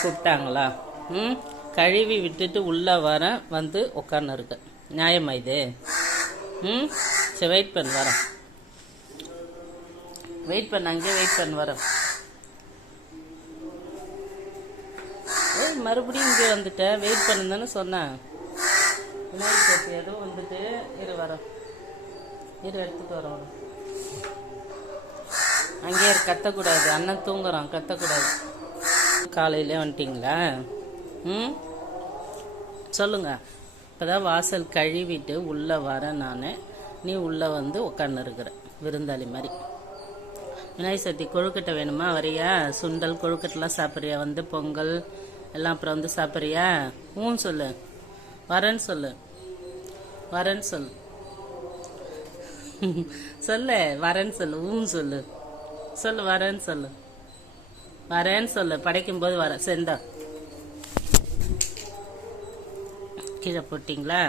கூப்பிட்டாங்களா? கழுவி விட்டுட்டு உள்ளே வர வந்து உட்கார்ந்து இருக்க நியாயமா இது? சரி வெயிட் பண்ண வரேன், வெயிட் பண்ண, அங்கே வெயிட் பண்ண வரேன். மறுபடியும் இங்கே வந்துட்டேன், வெயிட் பண்ணு தானே சொன்னேன். விநாயகர் சதுர்த்தி எதுவும் வந்துட்டு இரு வரேன், இரு எடுத்துட்டு வரோம். அங்கேயே கத்தக்கூடாது, அண்ணன் தூங்குறான், கத்தக்கூடாது. காலையிலே வந்துட்டிங்களா? சொல்லுங்க. இப்போதான் வாசல் கழுவிட்டு உள்ளே வரேன் நான், நீ உள்ளே வந்து உட்காந்து இருக்கிற விருந்தாளி மாதிரி. விநாயகர் சதுர்த்தி கொழுக்கட்டை வேணுமா? வரியா? சுண்டல் கொழுக்கட்டைலாம் சாப்பிட்றியா? வந்து பொங்கல் எல்லாம் அப்புறம் வந்து சாப்பிட்றியா? சொல்லு, வரேன்னு சொல்லு, வரேன்னு சொல்லு, சொல்லு வரேன்னு சொல்லு, சொல்லு, சொல்லு வரேன்னு சொல்லு, வரேன்னு சொல்லு. படைக்கும் போது வர செந்தா கீழே போட்டிங்களா?